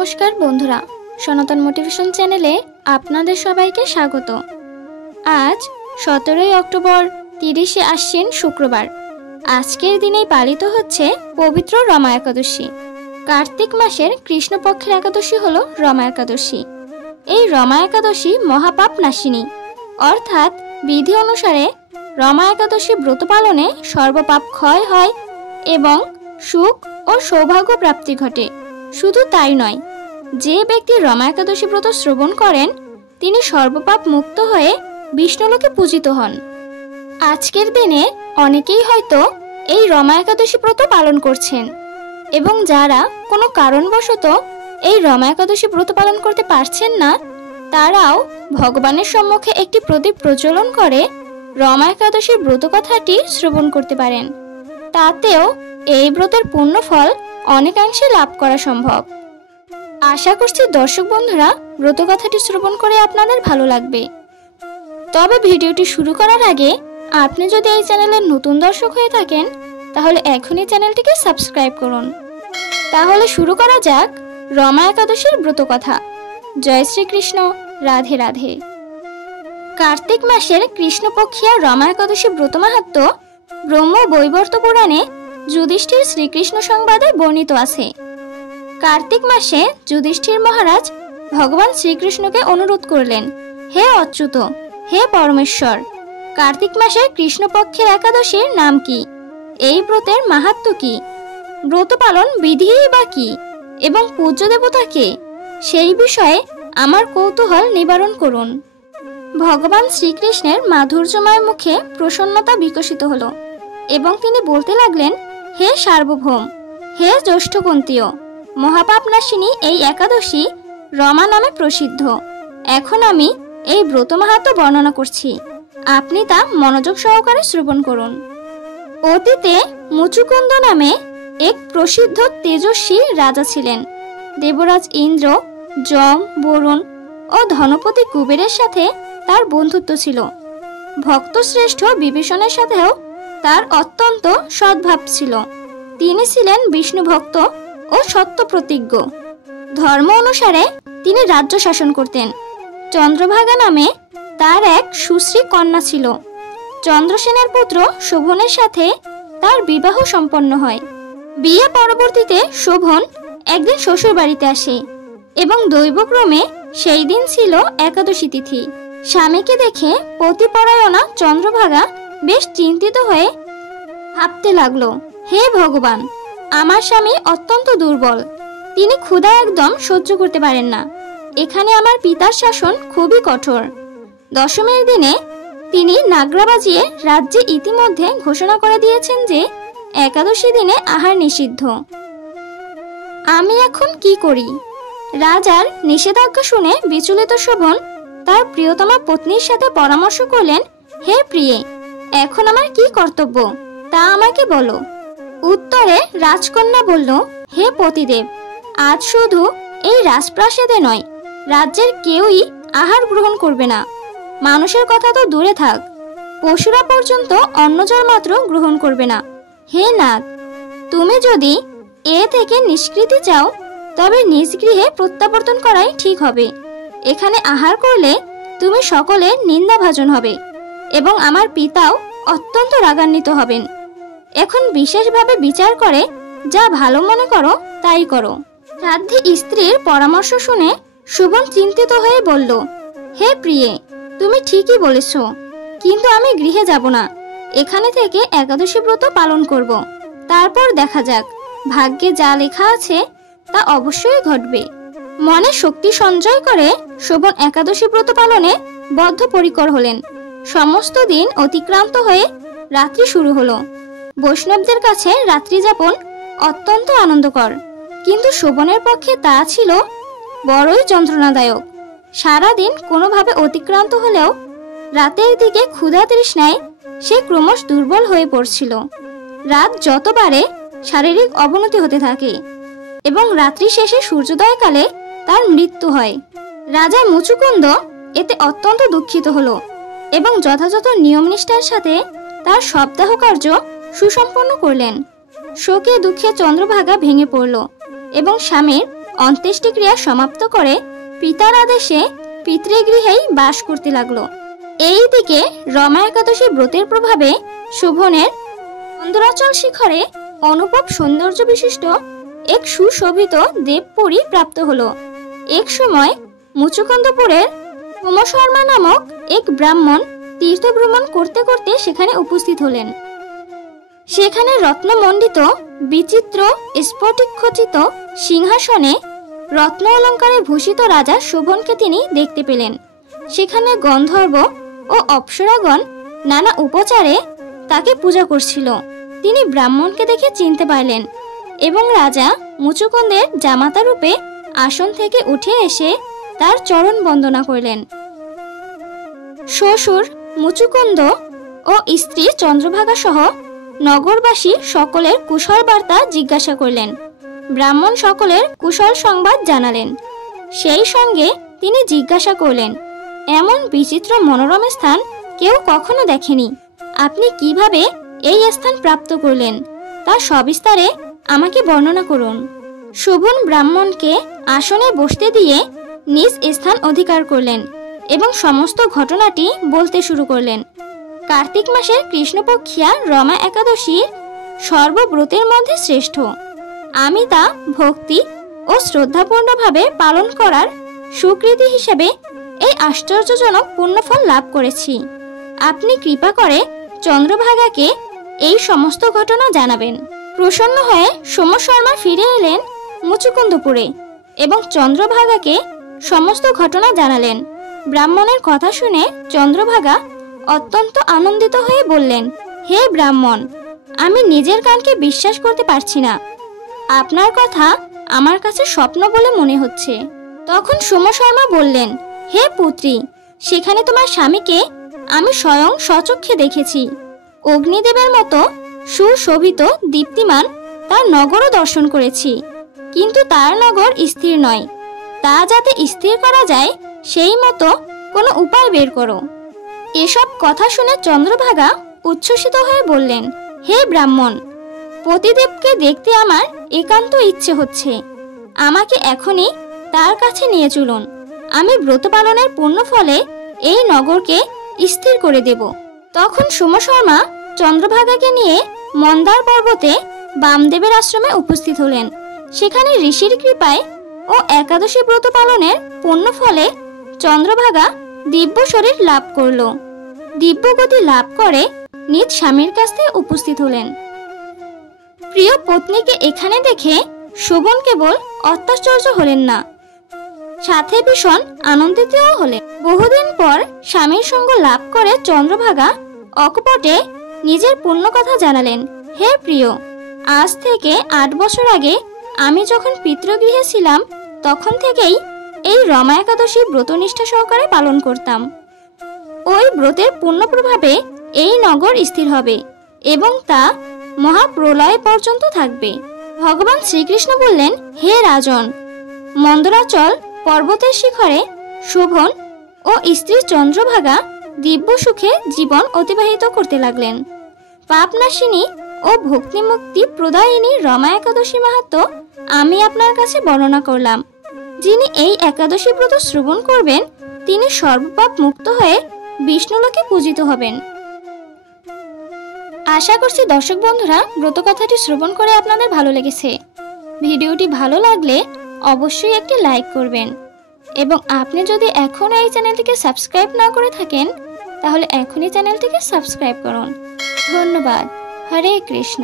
নমস্কার বন্ধুরা, সনাতন মোটিভেশন চ্যানেলে আপনাদের সবাইকে স্বাগত। আজ 17 অক্টোবর 30 আশ্বিন শুক্রবার। আজকের দিনেই পালিত হচ্ছে পবিত্র রমা একাদশী। কার্তিক মাসের কৃষ্ণপক্ষের একাদশী হলো রমা একাদশী। এই রমা একাদশী মহাপাপ নাশিনী, অর্থাৎ বিধি অনুসারে রমা একাদশী ব্রত পালনে সর্বপাপ ক্ষয় হয় এবং সুখ ও সৌভাগ্য প্রাপ্তি ঘটে। শুধু তাই নয়, যে ব্যক্তি রমা একাদশী ব্রত শ্রবণ করেন তিনি সর্বপাপ মুক্ত হয়ে বিষ্ণুলোকে পূজিত হন। আজকের দিনে অনেকেই হয়তো এই রমা একাদশী ব্রত পালন করছেন এবং যারা কোনো কারণবশত এই রমা একাদশী ব্রত পালন করতে পারছেন না, তারাও ভগবানের সম্মুখে একটি প্রদীপ প্রজ্বলন করে রমা একাদশীর ব্রত কথাটি শ্রবণ করতে পারেন। তাতেও এই ব্রতের পূর্ণ ফল অনেকাংশে লাভ করা সম্ভব। আশা করছি দর্শক বন্ধুরা ব্রত কথাটি শ্রবণ করে আপনাদের ভালো লাগবে। তবে ভিডিওটি শুরু করার আগে আপনি যদি এই চ্যানেলের নতুন দর্শক হয়ে থাকেন তাহলে এখনই চ্যানেলটিকে সাবস্ক্রাইব করুন। তাহলে শুরু করা যাক রমা একাদশীর ব্রত কথা। জয় শ্রীকৃষ্ণ, রাধে রাধে। কার্তিক মাসের কৃষ্ণপক্ষিয়া রমা একাদশী ব্রত মাহাত্ম্য ব্রহ্ম বৈবর্ত পুরাণে যুধিষ্ঠির শ্রীকৃষ্ণ সংবাদে বর্ণিত আছে। কার্তিক মাসে যুধিষ্ঠির মহারাজ ভগবান শ্রীকৃষ্ণকে অনুরোধ করলেন, হে অচ্যুত, হে পরমেশ্বর, কার্তিক মাসের কৃষ্ণপক্ষের একাদশীর নাম কি? এই ব্রতের মাহাত্ম্য কি? ব্রত পালন বিধি বা কি এবং পূজ্য দেবতা কে? সেই বিষয়ে আমার কৌতূহল নিবারণ করুন। ভগবান শ্রীকৃষ্ণের মাধুর্যময় মুখে প্রসন্নতা বিকশিত হলো এবং তিনি বলতে লাগলেন, হে সার্বভৌম, হে জ্যৈষ্ঠকুন্তীয়, মহাপাপ নাশিনী এই একাদশী রমা নামে প্রসিদ্ধ। এখন আমি এই ব্রত মাহাত্ম্য বর্ণনা করছি, আপনি তা মনোযোগ সহকারে শ্রবণ করুন। অতীতে মুচুকুন্দ নামে এক প্রসিদ্ধ তেজস্বী রাজা ছিলেন। দেবরাজ ইন্দ্র, যম, বরুণ ও ধনপতি কুবেরের সাথে তার বন্ধুত্ব ছিল। ভক্তশ্রেষ্ঠ বিভীষণের সাথেও তার অত্যন্ত সদ্ভাব ছিল। তিনি ছিলেন বিষ্ণু ভক্ত ও সত্য প্রতিজ্ঞ। ধর্ম অনুসারে তিনি রাজ্য শাসন করতেন। চন্দ্রভাগা নামে তার এক সুশ্রী কন্যা ছিল। চন্দ্রসেনের পুত্র শোভনের সাথে তার বিবাহ সম্পন্ন হয়। বিয়ে পরবর্তীতে শোভন একদিন শ্বশুর বাড়িতে আসে এবং দৈবক্রমে সেই দিন ছিল একাদশী তিথি। স্বামীকে দেখে পতিপরায়ণা চন্দ্রভাগা বেশ চিন্তিত হয়ে ভাবতে লাগলো, হে ভগবান, আমার স্বামী অত্যন্ত দুর্বল, তিনি ক্ষুধা একদম সহ্য করতে পারেন না। এখানে আমার পিতার শাসন খুবই কঠোর। দশমীর দিনে তিনি নাগরা বাজিয়ে রাজ্যে ইতিমধ্যে ঘোষণা করে দিয়েছেন যে একাদশী দিনে আহার নিষিদ্ধ। আমি এখন কি করি? রাজার নিষেধাজ্ঞা শুনে বিচলিত শোভন তার প্রিয়তমা পত্নীর সাথে পরামর্শ করলেন, হে প্রিয়ে, এখন আমার কি কর্তব্য তা আমাকে বলো। উত্তরে রাজকন্যা বলল, হে পতিদেব, আজ শুধু এই রাজপ্রাসাদে নয়, রাজ্যের কেউই আহার গ্রহণ করবে না। মানুষের কথা তো দূরে থাক, পশুরা পর্যন্ত অন্নজল মাত্র গ্রহণ করবে না। হে নাথ, তুমি যদি এ থেকে নিষ্কৃতি চাও তবে নিজ গৃহে প্রত্যাবর্তন করাই ঠিক হবে। এখানে আহার করলে তুমি সকলের নিন্দাভাজন হবে এবং আমার পিতাও অত্যন্ত রাগান্বিত হবেন। এখন বিশেষভাবে বিচার করে যা ভালো মনে করো তাই করো। সাধ্বী স্ত্রীর পরামর্শ শুনে শোভন চিন্তিত হয়ে বলল, হে প্রিয়ে, তুমি ঠিকই বলেছ, কিন্তু আমি গৃহে যাব না। এখানে থেকে একাদশী ব্রত পালন করব, তারপর দেখা যাক, ভাগ্যে যা লেখা আছে তা অবশ্যই ঘটবে। মনে শক্তি সঞ্চয় করে শোভন একাদশী ব্রত পালনে বদ্ধপরিকর হলেন। সমস্ত দিন অতিক্রান্ত হয়ে রাত্রি শুরু হলো। বৈষ্ণবদের কাছে রাত্রি যাপন অত্যন্ত আনন্দকর, কিন্তু শোভনের পক্ষে তা ছিল বড়ই যন্ত্রণাদায়ক। সারাদিন কোনোভাবে অতিক্রান্ত হলেও রাতের দিকে ক্ষুধা তৃষ্ণায় সে ক্রমশ দুর্বল হয়ে পড়ছিল। রাত যত বাড়ে শারীরিক অবনতি হতে থাকে এবং রাত্রি শেষে সূর্যোদয়কালে তার মৃত্যু হয়। রাজা মুচুকুন্দ এতে অত্যন্ত দুঃখিত হলো এবং যথাযথ নিয়ম নিষ্ঠার সাথে তার সপ্তাহ কার্য সুসম্পন্ন করলেন। শোকে দুঃখে চন্দ্রভাগা ভেঙে পড়ল এবং স্বামীর অন্ত্যেষ্টিক্রিয়া সমাপ্ত করে পিতার আদেশে পিতৃগৃহেই বাস করতে লাগলো। এইদিকে রমা একাদশী ব্রতের প্রভাবে শোভনের মন্দরাচল শিখরে অনুপম সৌন্দর্য বিশিষ্ট এক সুশোভিত দেবপুরী প্রাপ্ত হলো। এক সময় মুচুকুন্দপুরের সোমশর্মা নামক এক ব্রাহ্মণ তীর্থ ভ্রমণ করতে করতে সেখানে উপস্থিত হলেন। সেখানে রত্নমণ্ডিত বিচিত্র স্ফটিকখচিত সিংহাসনে রত্ন অলঙ্কারে ভূষিত রাজা শোভনকে তিনি দেখতে পেলেন। সেখানে গন্ধর্ব ও অপ্সরাগণ নানা উপচারে তাকে পূজা করছিল। তিনি ব্রাহ্মণকে দেখে চিনতে পারলেন এবং রাজা মুচুকুন্দের জামাতা রূপে আসন থেকে উঠে এসে তার চরণ বন্দনা করলেন। শ্বশুর মুচুকুন্দ ও স্ত্রী চন্দ্রভাগা সহ নগরবাসী সকলের কুশল বার্তা জিজ্ঞাসা করলেন। ব্রাহ্মণ সকলের কুশল সংবাদ জানালেন। সেই সঙ্গে তিনি জিজ্ঞাসা করলেন, এমন বিচিত্র মনোরম স্থান কেউ কখনো দেখেনি। আপনি কিভাবে এই স্থান প্রাপ্ত করলেন তা সবিস্তারে আমাকে বর্ণনা করুন। শোভন ব্রাহ্মণকে আসনে বসতে দিয়ে নিজ স্থান অধিকার করলেন এবং সমস্ত ঘটনাটি বলতে শুরু করলেন। কার্তিক মাসের কৃষ্ণপক্ষিয়া রমা একাদশীর সর্বব্রতের মধ্যে শ্রেষ্ঠ। আমি তা ভক্তি ও শ্রদ্ধাপূর্ণভাবে পালন করার স্বীকৃতি হিসেবে এই আশ্চর্যজনক পুণ্যফল লাভ করেছি। আপনি কৃপা করে চন্দ্রভাগাকে এই সমস্ত ঘটনা জানাবেন। প্রসন্ন হয়ে সোমশর্মা ফিরে এলেন মুচুকুন্দপুরে এবং চন্দ্রভাগাকে সমস্ত ঘটনা জানালেন। ব্রাহ্মণের কথা শুনে চন্দ্রভাগা অত্যন্ত আনন্দিত হয়ে বললেন, হে ব্রাহ্মণ, আমি নিজের কানকে বিশ্বাস করতে পারছি না। আপনার কথা আমার কাছে স্বপ্ন বলে মনে হচ্ছে। তখন সোমশর্মা বললেন, হে পুত্রী, সেখানে তোমার স্বামীকে আমি স্বয়ং স্বচক্ষে দেখেছি। অগ্নিদেবের মতো সুশোভিত দীপ্তিমান তার নগরও দর্শন করেছি, কিন্তু তার নগর স্থির নয়। তা যাতে স্থির করা যায় সেই মতো কোনো উপায় বের করো। এসব কথা শুনে চন্দ্রভাগা উচ্ছ্বসিত হয়ে বললেন, হে ব্রাহ্মণ, পতিদেবকে দেখতে আমার একান্ত ইচ্ছে হচ্ছে। আমাকে এখনই তার কাছে নিয়ে চলুন। আমি ব্রত পালনের পুণ্য ফলে এই নগরকে স্থির করে দেব। তখন সোমশর্মা চন্দ্রভাগাকে নিয়ে মন্দার পর্বতে বামদেবের আশ্রমে উপস্থিত হলেন। সেখানে ঋষির কৃপায় ও একাদশী ব্রত পালনের পুণ্য ফলে চন্দ্রভাগা দিব্য শরীর লাভ করল। দিব্যগতি লাভ করে নিজ স্বামীর কাছে উপস্থিত হলেন। প্রিয় পত্নীকে এখানে দেখে শোভন কেবল অত্যাশ্চর্য হলেন না, সাথে ভীষণ আনন্দিতও হলেন। বহুদিন পর স্বামীর সঙ্গ লাভ করে চন্দ্রভাগা অকপটে নিজের পুণ্য কথা জানালেন। হে প্রিয়, আজ থেকে 8 বছর আগে আমি যখন পিতৃগৃহে ছিলাম তখন থেকেই এই রমা একাদশী ব্রতনিষ্ঠা সহকারে পালন করতাম। ওই ব্রতের পুণ্য প্রভাবে এই নগর স্থির হবে এবং তা মহাপ্রলয় পর্যন্ত থাকবে। ভগবান শ্রীকৃষ্ণ বললেন, হে রাজন, মন্দরাচল পর্বতের শিখরে শোভন ও স্ত্রী চন্দ্রভাগা দিব্য সুখে জীবন অতিবাহিত করতে লাগলেন। পাপনাশিনী ও ভক্তি মুক্তি প্রদায়িনী রমা একাদশী মাহাত্ম্য আমি আপনার কাছে বর্ণনা করলাম। যিনি এই একাদশী ব্রত শ্রবণ করবেন তিনি সর্বপাপ মুক্ত হয়ে বিষ্ণুলোকে পূজিত হবেন। আশা করছি দর্শক বন্ধুরা ব্রত কথাটি শ্রবণ করে আপনাদের ভালো লেগেছে। ভিডিওটি ভালো লাগলে অবশ্যই একটি লাইক করবেন এবং আপনি যদি এখনো এই চ্যানেলটিকে সাবস্ক্রাইব না করে থাকেন তাহলে এখনই চ্যানেলটিকে সাবস্ক্রাইব করুন। ধন্যবাদ। হরে কৃষ্ণ।